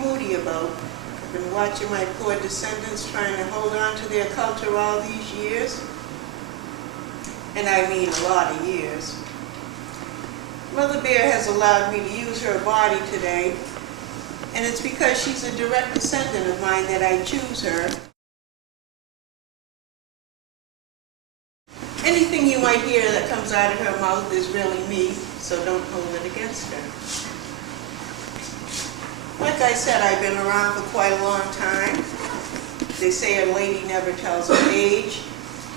moody about. I've been watching my poor descendants trying to hold on to their culture all these years. And I mean a lot of years. Mother Bear has allowed me to use her body today, and it's because she's a direct descendant of mine that I choose her. Anything you might hear that comes out of her mouth is really me, so don't hold it against her. Like I said, I've been around for quite a long time. They say a lady never tells her age.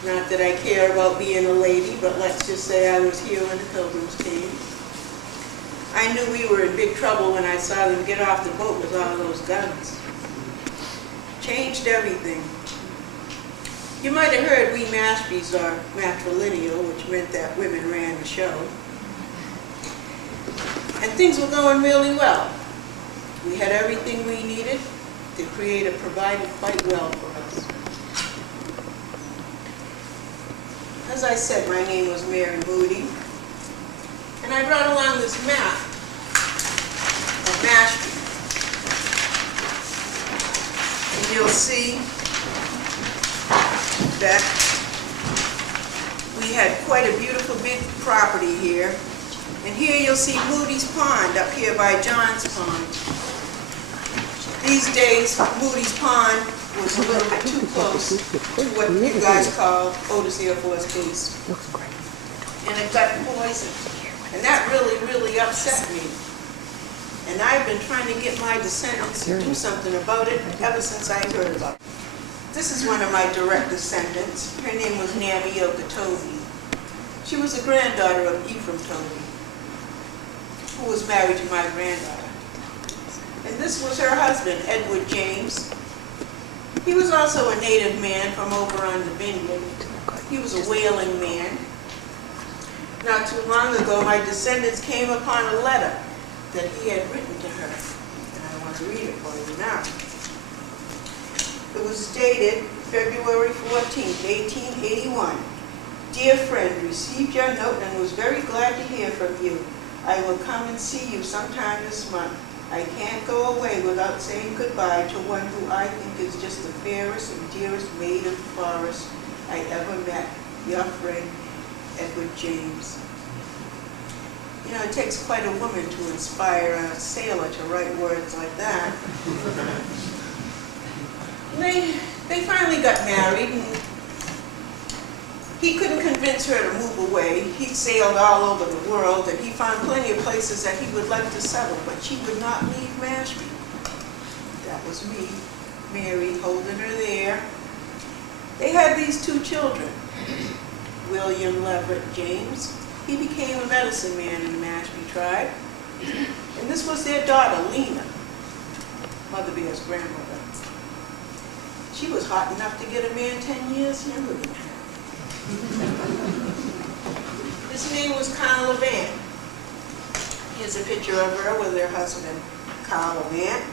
Not that I care about being a lady, but let's just say I was here when the Pilgrims came. I knew we were in big trouble when I saw them get off the boat with all those guns. Changed everything. You might have heard we Mashpees are matrilineal, which meant that women ran the show. And things were going really well. We had everything we needed. The Creator provided quite well for us. As I said, my name was Mary Moody, and I brought along this map of Mashpee. And you'll see that we had quite a beautiful big property here. And here you'll see Moody's Pond up here by John's Pond. These days, Moody's Pond was a little bit too close to what you guys call Otis Air Force Base. And it got poisoned. And that really, really upset me. And I've been trying to get my descendants to do something about it ever since I heard about it. This is one of my direct descendants. Her name was Namioka Tovey. She was a granddaughter of Ephraim Tovey, who was married to my granddaughter. And this was her husband, Edward James. He was also a native man from over on the vineyard. He was a whaling man. Not too long ago, my descendants came upon a letter that he had written to her. And I want to read it for you now. It was dated February 14, 1881. Dear friend, received your note and was very glad to hear from you. I will come and see you sometime this month. I can't go away without saying goodbye to one who I think is just the fairest and dearest maid of the forest I ever met, your friend, Edward James. You know, it takes quite a woman to inspire a sailor to write words like that. They finally got married, and he couldn't convince her to move away. He sailed all over the world, and he found plenty of places that he would like to settle, but she would not leave Mashpee. That was me, Mary, holding her there. They had these two children, William Leverett James. He became a medicine man in the Mashpee tribe. And this was their daughter, Lena, Mother Bear's grandmother. She was hot enough to get a man 10 years younger than her. His name was Carl Levant. Here's a picture of her with her husband, Carl Levant.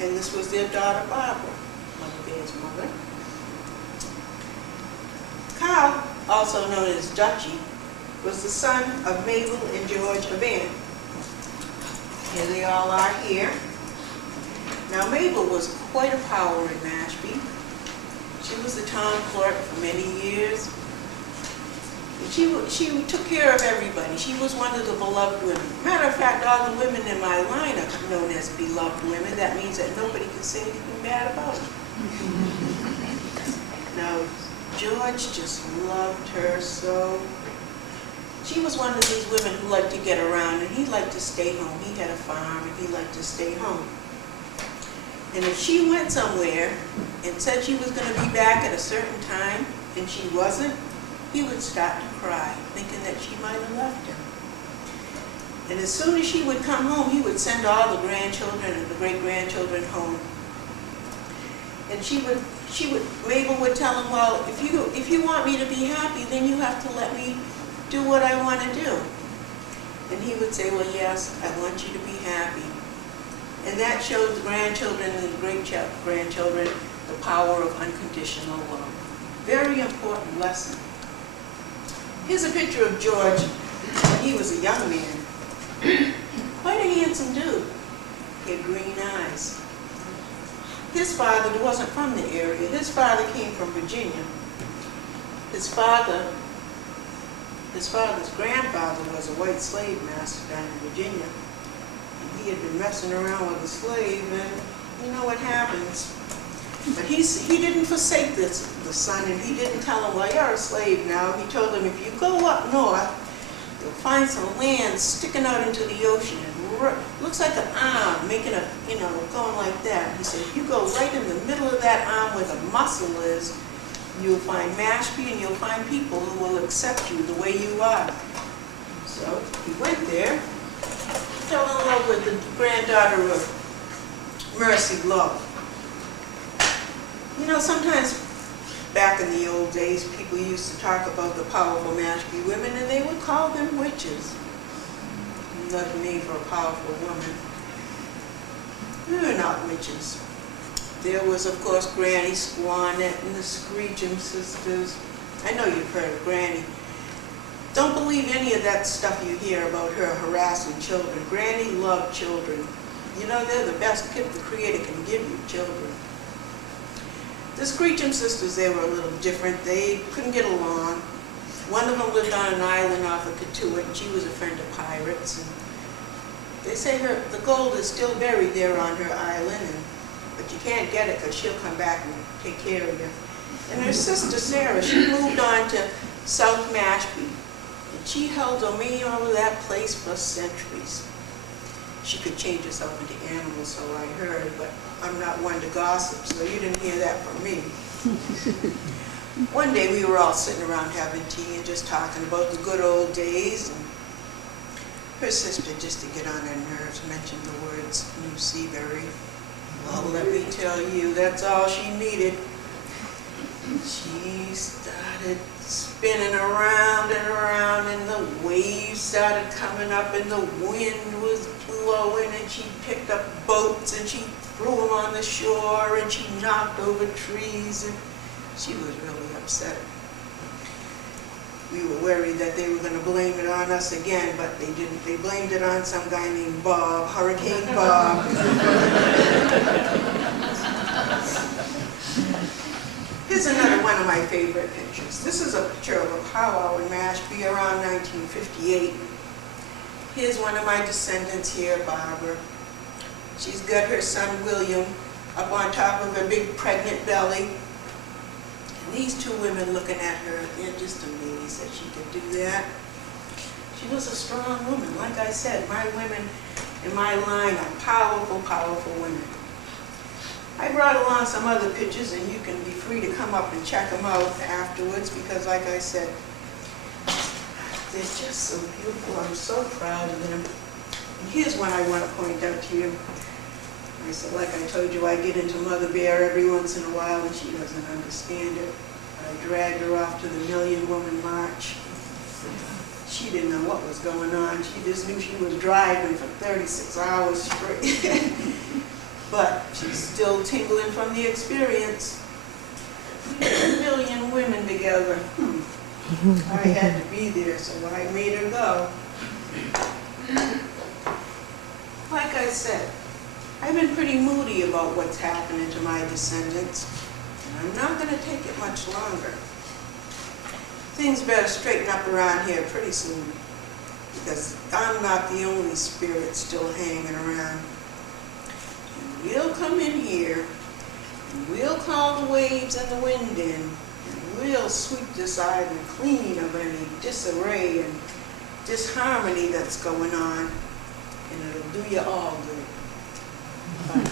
And this was their daughter, Barbara, Mother Bear's mother. Carl, also known as Dutchie, was the son of Mabel and George Levant. Here they all are here. Now, Mabel was quite a power in Mashpee. She was the town clerk for many years. And she took care of everybody. She was one of the beloved women. Matter of fact, all the women in my line are known as beloved women. That means that nobody can say anything bad about them. Now, George just loved her so. She was one of these women who liked to get around, and he liked to stay home. He had a farm, and he liked to stay home. And if she went somewhere and said she was going to be back at a certain time, and she wasn't, he would start to cry, thinking that she might have left him. And as soon as she would come home, he would send all the grandchildren and the great-grandchildren home. And Mabel would tell him, well, if you want me to be happy, then you have to let me do what I want to do. And he would say, well, yes, I want you to be happy. And that showed the grandchildren and the great-grandchildren the power of unconditional love. Very important lesson. Here's a picture of George when he was a young man. Quite a handsome dude. He had green eyes. his father wasn't from the area. His father came from Virginia. His father's grandfather was a white slave master down in Virginia. And he had been messing around with a slave, and you know what happens. But he didn't forsake the son, and he didn't tell him, well, you're a slave now. He told him, if you go up north, you'll find some land sticking out into the ocean. Looks like an arm making a, going like that. He said, if you go right in the middle of that arm where the muscle is, you'll find Mashpee and you'll find people who will accept you the way you are. So he went there, fell in love with the granddaughter of Mercy Love. You know, sometimes back in the old days, people used to talk about the powerful Mashpee women, and they would call them witches. Another name for a powerful woman. They're not witches. There was, of course, Granny Squanette and the Screechum sisters. I know you've heard of Granny. Don't believe any of that stuff you hear about her harassing children. Granny loved children. You know, they're the best gift the Creator can give you, children. The Screechum sisters, they were a little different. They couldn't get along. One of them lived on an island off of Katuitt, and she was a friend of pirates. And they say the gold is still buried there on her island, but you can't get it because she'll come back and take care of you. And her sister Sarah, she moved on to South Mashpee, and she held dominion over that place for centuries. She could change herself into animals, so I heard, but I'm not one to gossip, so you didn't hear that from me. One day we were all sitting around having tea and just talking about the good old days, and her sister, just to get on her nerves, mentioned the words New Seabury. Well, let me tell you, that's all she needed. She started spinning around and around, and the waves started coming up, and the wind was blowing, and she picked up boats, and she threw them on the shore, and she knocked over trees, and she was really upset. We were worried that they were going to blame it on us again, but they didn't. They blamed it on some guy named Bob, Hurricane Bob. Here's another one of my favorite pictures. This is a picture of a powwow in Mashpee around 1958. Here's one of my descendants here, Barbara. She's got her son William up on top of her big pregnant belly. And these two women looking at her, they're just amazed that she could do that. She was a strong woman. Like I said, my women in my line are powerful, powerful women. I brought along some other pictures, and you can be free to come up and check them out afterwards, because like I said, they're just so beautiful. I'm so proud of them. And here's one I want to point out to you. I said, like I told you, I get into Mother Bear every once in a while, and she doesn't understand it. I dragged her off to the Million Woman March. She didn't know what was going on. She just knew she was driving for 36 hours straight. But she's still tingling from the experience. A million women together. I had to be there, so I made her go. Like I said, I've been pretty moody about what's happening to my descendants, and I'm not going to take it much longer. Things better straighten up around here pretty soon, because I'm not the only spirit still hanging around. And we'll come in here, and we'll call the waves and the wind in, and we'll sweep this island clean of any disarray and disharmony that's going on, and it'll do you all good. Bye.